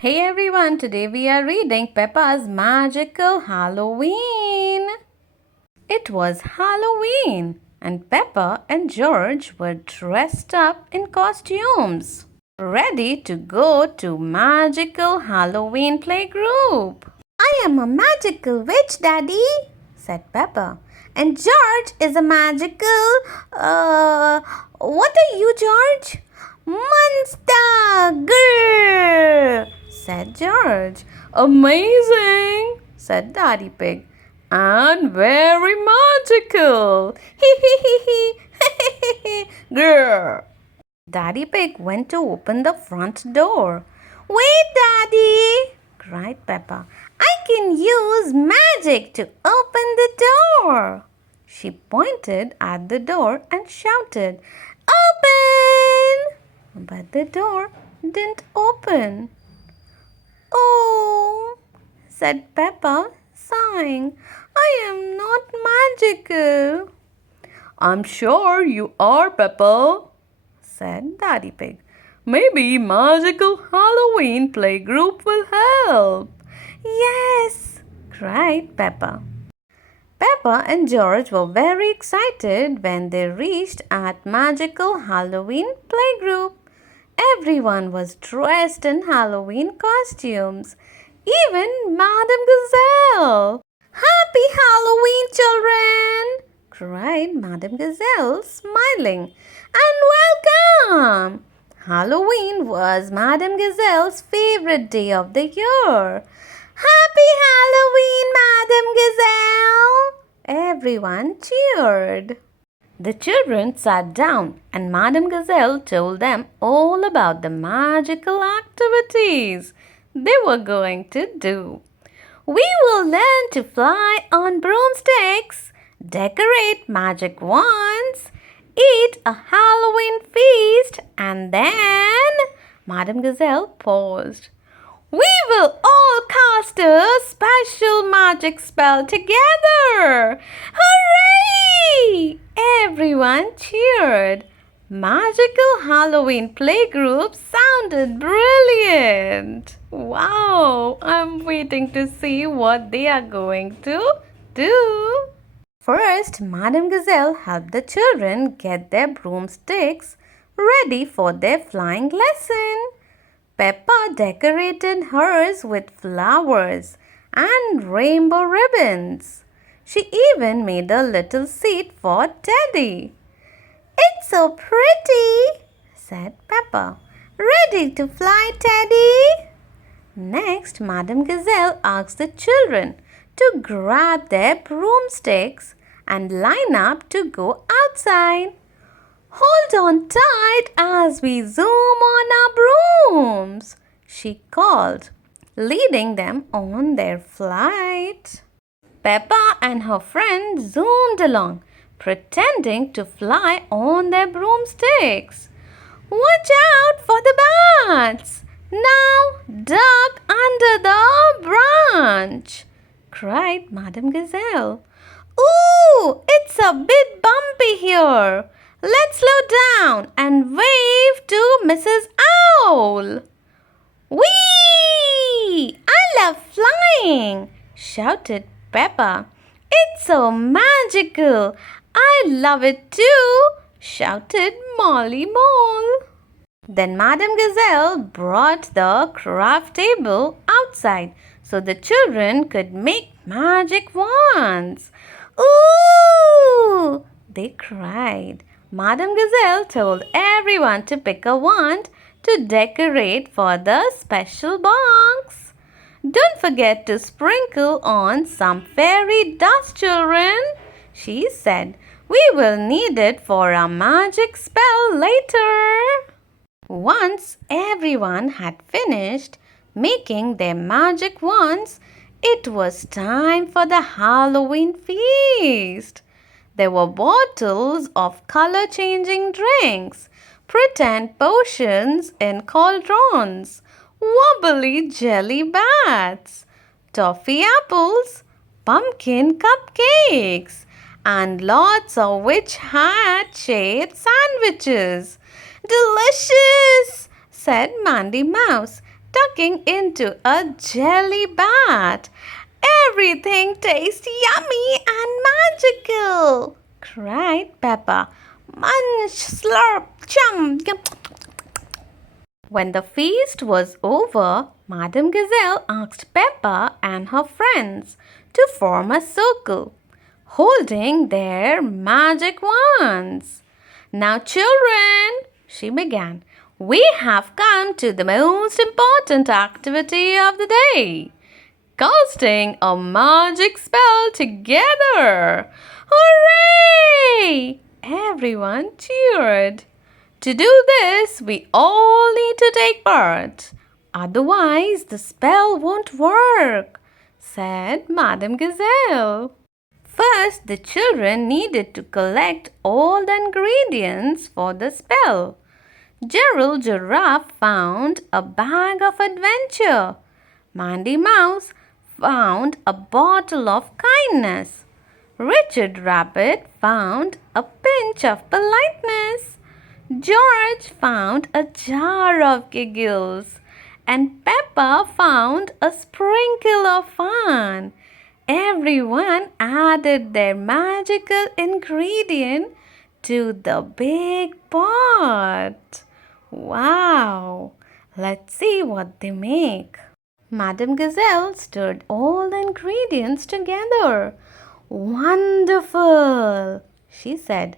Hey everyone, today we are reading Peppa's Magical Halloween. It was Halloween, and Peppa and George were dressed up in costumes, ready to go to Magical Halloween playgroup. I am a magical witch, Daddy, said Peppa. And George is a magical. What are you, George? Monster girl, said George. Amazing, said Daddy Pig. And very magical. Hee hee hee hee. Girl. Daddy Pig went to open the front door. Wait, Daddy, cried Peppa. I can use magic to open the door. She pointed at the door and shouted, Open! But the door didn't open. Oh, said Peppa, sighing. I am not magical. I'm sure you are, Peppa, said Daddy Pig. Maybe magical Halloween playgroup will help. Yes, cried Peppa. Peppa and George were very excited when they reached at magical Halloween playgroup. Everyone was dressed in Halloween costumes, even Madame Gazelle. Happy Halloween, children! Cried Madame Gazelle, smiling. And welcome! Halloween was Madame Gazelle's favorite day of the year. Happy Halloween, Madame Gazelle! Everyone cheered. The children sat down and Madame Gazelle told them all about the magical activities they were going to do. We will learn to fly on broomsticks, decorate magic wands, eat a Halloween feast, and then Madame Gazelle paused. We will all cast a special magic spell together! Hooray! Everyone cheered. Magical Halloween playgroup sounded brilliant. Wow, I'm waiting to see what they are going to do. First, Madame Gazelle helped the children get their broomsticks ready for their flying lesson. Peppa decorated hers with flowers and rainbow ribbons. She even made a little seat for Teddy. It's so pretty, said Peppa. Ready to fly, Teddy? Next, Madame Gazelle asked the children to grab their broomsticks and line up to go outside. Hold on tight as we zoom on our brooms, she called, leading them on their flight. Peppa and her friend zoomed along, pretending to fly on their broomsticks. Watch out for the bats! Now duck under the branch, cried Madame Gazelle. Ooh, it's a bit bumpy here. Let's slow down and wave to Mrs. Owl. Whee! I love flying, shouted Peppa. It's so magical. I love it too, shouted Molly Mole. Then Madame Gazelle brought the craft table outside so the children could make magic wands. Ooh! They cried. Madame Gazelle told everyone to pick a wand to decorate for the special box. Don't forget to sprinkle on some fairy dust, children, she said. We will need it for our magic spell later. Once everyone had finished making their magic wands, it was time for the Halloween feast. There were bottles of color changing drinks, pretend potions in cauldrons, wobbly jelly bats, toffee apples, pumpkin cupcakes, and lots of witch hat shaped sandwiches. Delicious, said Mandy Mouse. tucking into a jelly bat. Everything tastes yummy and magical, cried Peppa. Munch, slurp, chum. Yum. When the feast was over, Madame Gazelle asked Peppa and her friends to form a circle, holding their magic wands. Now, children, she began, we have come to the most important activity of the day, casting a magic spell together. Hooray! Everyone cheered. To do this, we all need to take part. Otherwise, the spell won't work, said Madame Gazelle. First, the children needed to collect all the ingredients for the spell. Gerald Giraffe found a bag of adventure. Mandy Mouse found a bottle of kindness. Richard Rabbit found a pinch of politeness. George found a jar of giggles. And Peppa found a sprinkle of fun. Everyone added their magical ingredient to the big pot. Wow! Let's see what they make. Madame Gazelle stirred all the ingredients together. Wonderful, she said.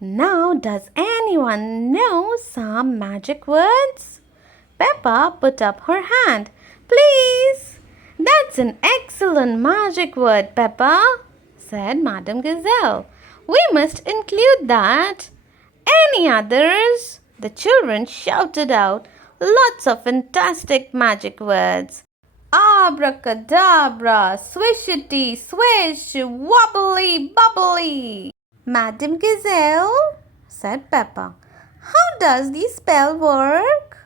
Now, does anyone know some magic words? Peppa put up her hand. Please. That's an excellent magic word, Peppa, said Madame Gazelle. We must include that. Any others? The children shouted out lots of fantastic magic words. Abracadabra, swishity, swish, wobbly, bubbly. Madame Gazelle, said Peppa, how does the spell work?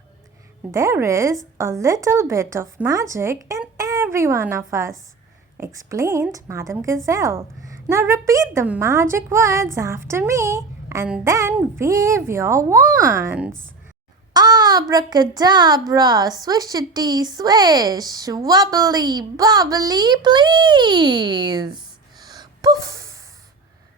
There is a little bit of magic in every one of us, explained Madame Gazelle. Now repeat the magic words after me and then wave your wands. Abracadabra, swishity swish, wobbly bobbly please. Poof!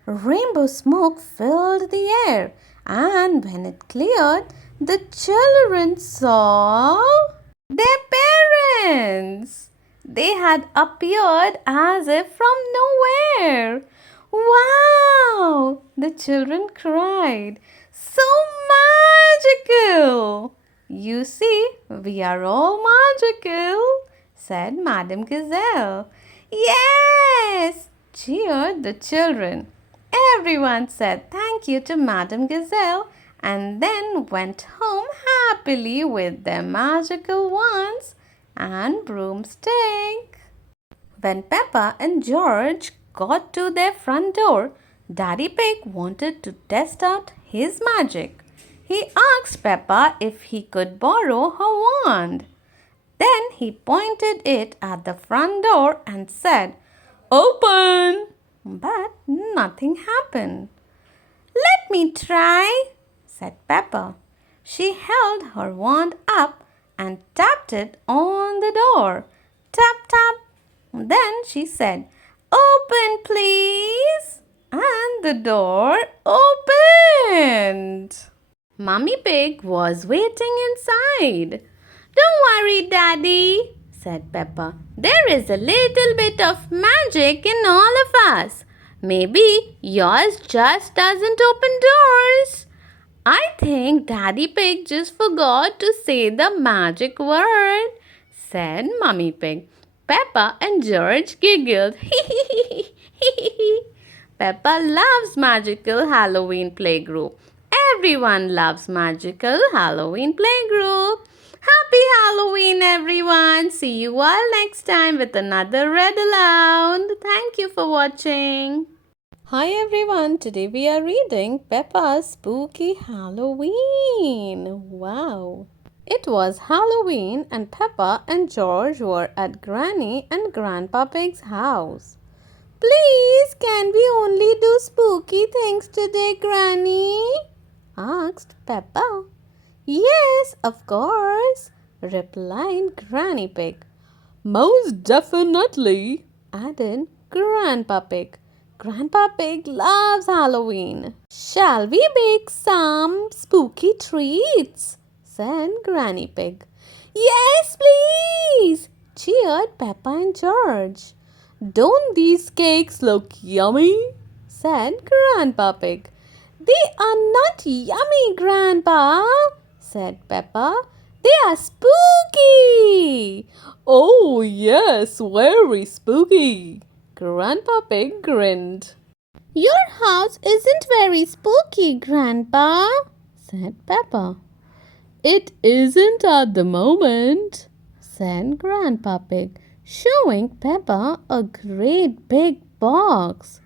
Rainbow smoke filled the air, and when it cleared, the children saw their parents. They had appeared as if from nowhere. Wow! The children cried. So magical! You see, we are all magical, said Madame Gazelle. Yes! Cheered the children. Everyone said thank you to Madame Gazelle and then went home happily with their magical wands and broomstick. When Peppa and George got to their front door, Daddy Pig wanted to test out his magic. He asked Peppa if he could borrow her wand. Then he pointed it at the front door and said, "Open!" But nothing happened. "Let me try," said Peppa. She held her wand up and tapped it on the door. Tap, tap. Then she said, "Open, please." And the door opened. Mummy Pig was waiting inside. "Don't worry, Daddy," said Peppa. "There is a little bit of magic in all of us. Maybe yours just doesn't open doors." "I think Daddy Pig just forgot to say the magic word," said Mummy Pig. Peppa and George giggled. Peppa loves magical Halloween playgroup. Everyone loves magical Halloween playgroup. Happy Halloween, everyone. See you all next time with another Read Aloud. Thank you for watching. Hi everyone. Today we are reading Peppa's Spooky Halloween. Wow. It was Halloween and Peppa and George were at Granny and Grandpa Pig's house. "Please, can we only do spooky things today, Granny?" asked Peppa. "Yes, of course," replied Granny Pig. Most definitely, added Grandpa Pig. Grandpa Pig loves Halloween. Shall we bake some spooky treats? Said Granny Pig. Yes, please, cheered Peppa and George. Don't these cakes look yummy? Said Grandpa Pig. They are not yummy, Grandpa, said Peppa. They are spooky. Oh, yes, very spooky. Grandpa Pig grinned. Your house isn't very spooky, Grandpa, said Peppa. It isn't at the moment, said Grandpa Pig, showing Peppa a great big box.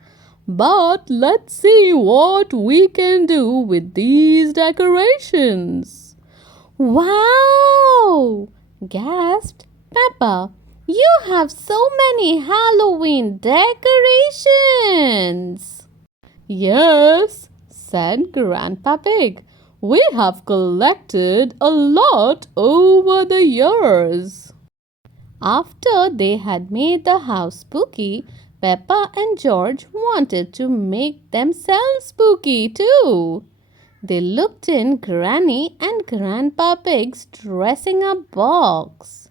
But let's see what we can do with these decorations. Wow! Gasped Peppa. You have so many Halloween decorations. Yes, said Grandpa Pig. We have collected a lot over the years. After they had made the house spooky, Peppa and George wanted to make themselves spooky too. They looked in Granny and Grandpa Pig's dressing up box.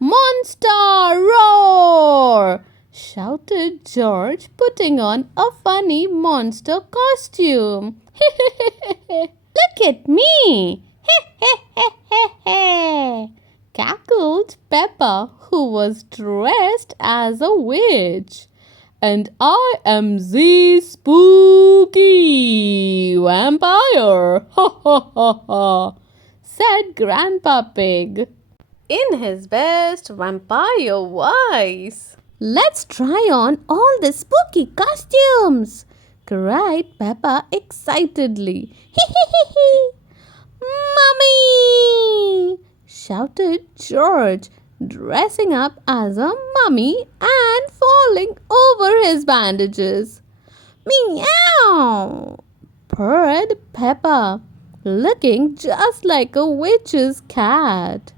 Monster roar! Shouted George, putting on a funny monster costume. Look at me! Cackled Peppa, who was dressed as a witch. And I am the spooky vampire, ha ha ha ha, said Grandpa Pig in his best vampire voice. Let's try on all the spooky costumes, cried Peppa excitedly. Hee hee hee hee. Mummy! Shouted George, dressing up as a mummy and falling over his bandages. Meow! Purred Peppa, looking just like a witch's cat.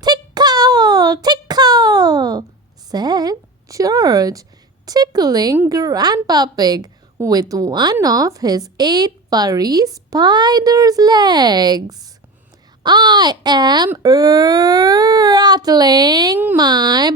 Tickle! Tickle! Said George, tickling Grandpa Pig with one of his 8 furry spider's legs. I am rattling my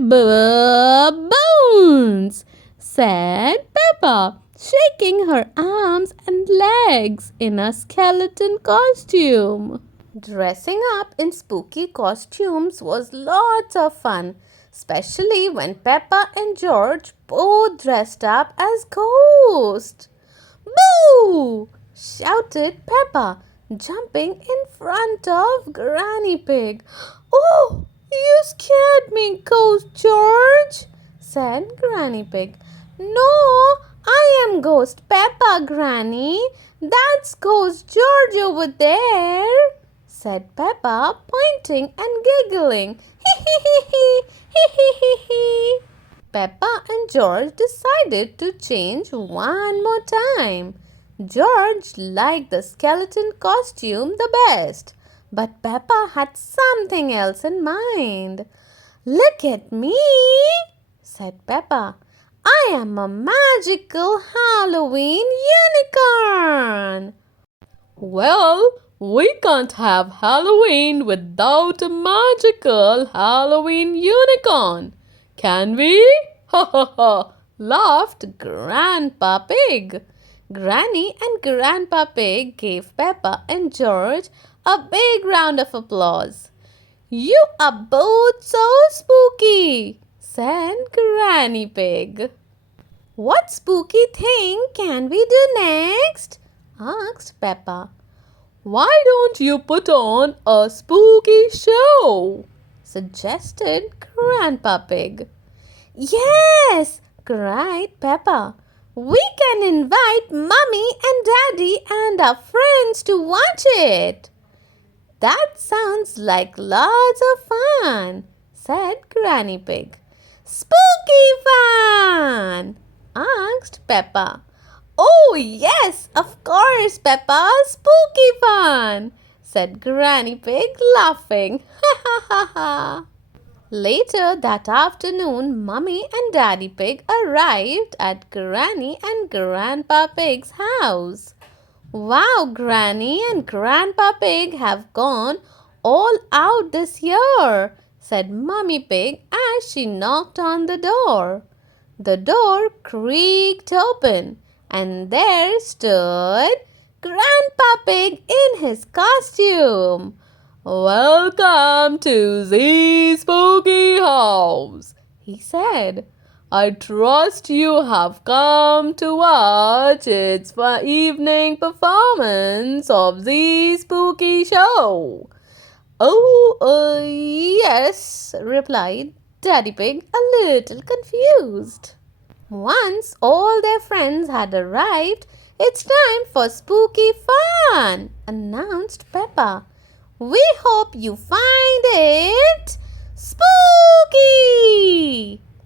bones, said Peppa, shaking her arms and legs in a skeleton costume. Dressing up in spooky costumes was lots of fun, especially when Peppa and George both dressed up as ghosts. Boo! Shouted Peppa, jumping in front of Granny Pig. Oh, you scared me, Ghost George, said Granny Pig. No, I am Ghost Peppa, Granny. That's Ghost George over there, said Peppa, pointing and giggling. Hee hee hee hee, hee hee hee hee. Peppa and George decided to change one more time. George liked the skeleton costume the best, but Peppa had something else in mind. Look at me, said Peppa. I am a magical Halloween unicorn. Well, we can't have Halloween without a magical Halloween unicorn, can we? Ha ha ha, laughed Grandpa Pig. Granny and Grandpa Pig gave Peppa and George a big round of applause. You are both so spooky, said Granny Pig. What spooky thing can we do next? Asked Peppa. Why don't you put on a spooky show? Suggested Grandpa Pig. Yes, cried Peppa. We can invite Mummy and Daddy and our friends to watch it. That sounds like lots of fun, said Granny Pig. Spooky fun, asked Peppa. Oh, yes, of course, Peppa, spooky fun, said Granny Pig, laughing. Ha ha ha ha. Later that afternoon, Mummy and Daddy Pig arrived at Granny and Grandpa Pig's house. Wow, Granny and Grandpa Pig have gone all out this year, said Mummy Pig as she knocked on the door. The door creaked open, and there stood Grandpa Pig in his costume. Welcome to the spooky house, he said. I trust you have come to watch its evening performance of the spooky show. Oh, yes, replied Daddy Pig, a little confused. Once all their friends had arrived, it's time for spooky fun, announced Peppa. We hope you find it spooky,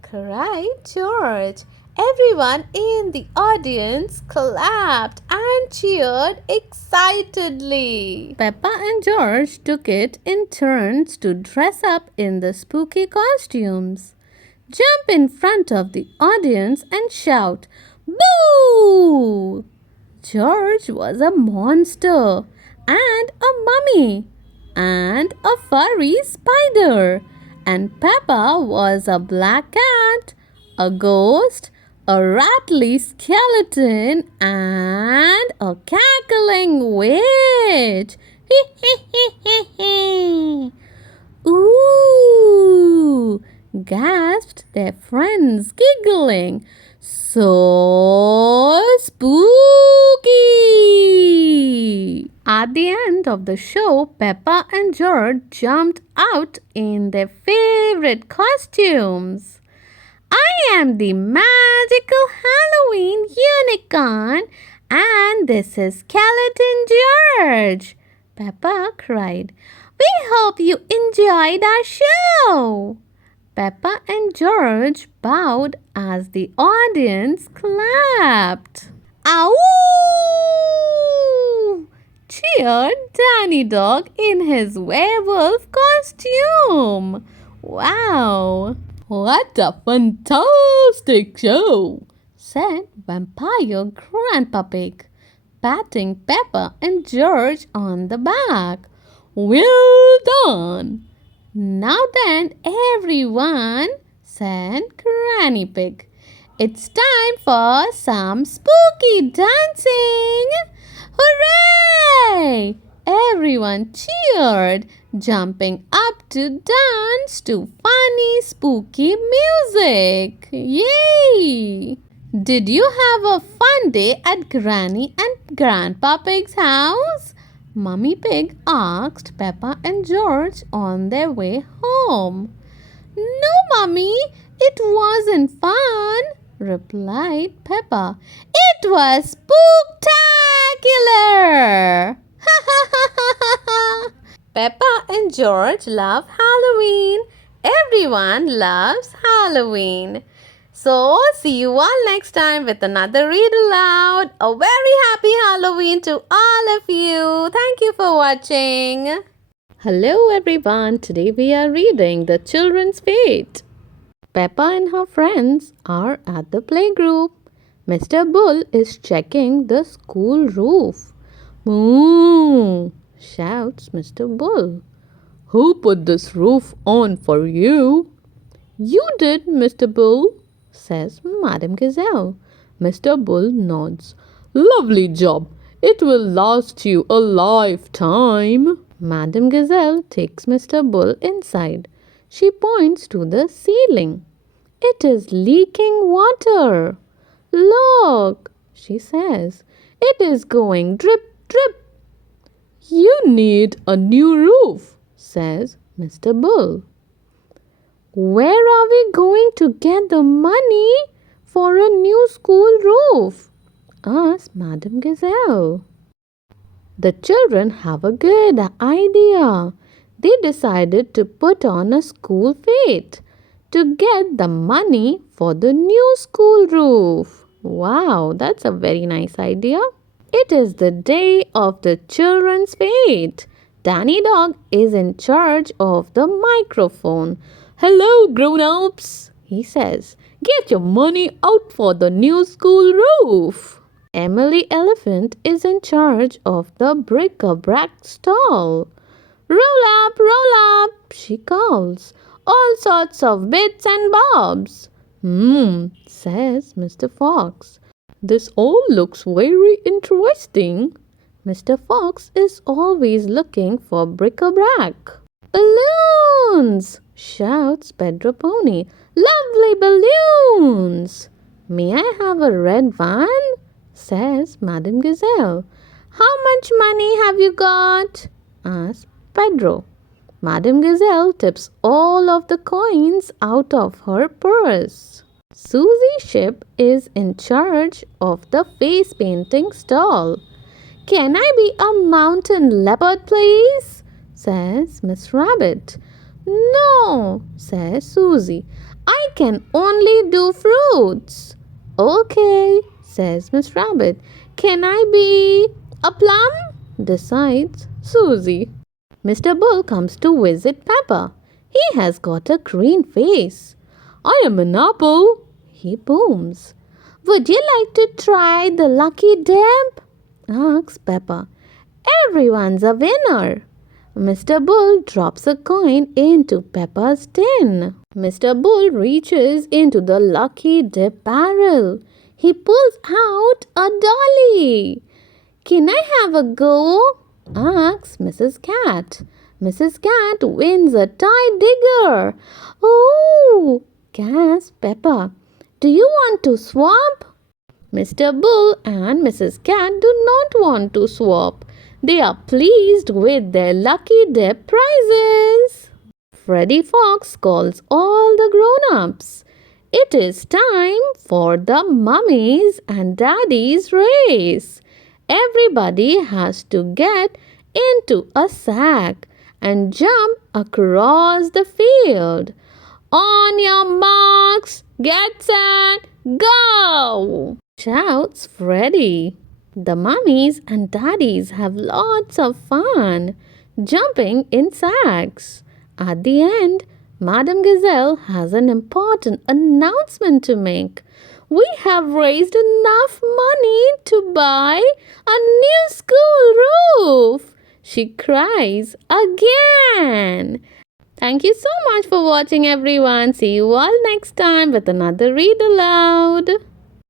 cried George. Everyone in the audience clapped and cheered excitedly. Peppa and George took it in turns to dress up in the spooky costumes. Jump in front of the audience and shout, "Boo!" George was a monster and a mummy and a furry spider, and Peppa was a black cat, a ghost, a rattly skeleton, and a cackling witch. Ooh! Gasped their friends, giggling. So spooky! At the end of the show, Peppa and George jumped out in their favorite costumes. I am the magical Halloween unicorn, and this is Skeleton George, Peppa cried. We hope you enjoyed our show. Peppa and George bowed as the audience clapped. Ow! Cheered Danny Dog in his werewolf costume. Wow! What a fantastic show, said Vampire Grandpa Pig, patting Peppa and George on the back. Well done! Now then, everyone, said Granny Pig, it's time for some spooky dancing! Hooray! Everyone cheered, jumping up to dance to funny, spooky music. Yay! Did you have a fun day at Granny and Grandpa Pig's house? Mummy Pig asked Peppa and George on their way home. No, Mummy, it wasn't fun, replied Peppa. It was spooktacular! Ha ha ha ha ha! Peppa and George love Halloween. Everyone loves Halloween. So, see you all next time with another read aloud. A very happy Halloween to all of you. Thank you for watching. Hello everyone. Today we are reading The Children's Fate. Peppa and her friends are at the playgroup. Mr. Bull is checking the school roof. Moo! Shouts Mr. Bull. Who put this roof on for you? You did, Mr. Bull, says Madame Gazelle. Mr. Bull nods. Lovely job. It will last you a lifetime. Madame Gazelle takes Mr. Bull inside. She points to the ceiling. It is leaking water. Look, she says. It is going drip, drip. You need a new roof, says Mr. Bull. Where are we going to get the money for a new school roof? Asked Madame Gazelle. The children have a good idea. They decided to put on a school fete to get the money for the new school roof. Wow, that's a very nice idea. It is the day of the children's fete. Danny Dog is in charge of the microphone. Hello, grown-ups, he says. Get your money out for the new school roof. Emily Elephant is in charge of the bric-a-brac stall. Roll up, she calls. All sorts of bits and bobs. Says Mr. Fox. This all looks very interesting. Mr. Fox is always looking for bric-a-brac. Balloons! Shouts Pedro Pony. Lovely balloons! May I have a red van? Says Madame Gazelle. How much money have you got? Asks Pedro. Madame Gazelle tips all of the coins out of her purse. Susie Sheep is in charge of the face painting stall. Can I be a mountain leopard, please? Says Miss Rabbit. No, says Susie. I can only do fruits. Okay, says Miss Rabbit. Can I be a plum? Decides Susie. Mr. Bull comes to visit Peppa. He has got a green face. I am an apple, he booms. Would you like to try the lucky dip? Asks Peppa. Everyone's a winner. Mr. Bull drops a coin into Peppa's tin. Mr. Bull reaches into the lucky dip barrel. He pulls out a dolly. Can I have a go? Asks Mrs. Cat. Mrs. Cat wins a tie digger. Oh, gasps Peppa. Do you want to swap? Mr. Bull and Mrs. Cat do not want to swap. They are pleased with their lucky dip prizes. Freddy Fox calls all the grown-ups. It is time for the mummies and daddies race. Everybody has to get into a sack and jump across the field. On your marks, get set, go! Shouts Freddy. The mummies and daddies have lots of fun jumping in sacks. At the end, Madame Gazelle has an important announcement to make. We have raised enough money to buy a new school roof, she cries again. Thank you so much for watching, everyone. See you all next time with another read aloud.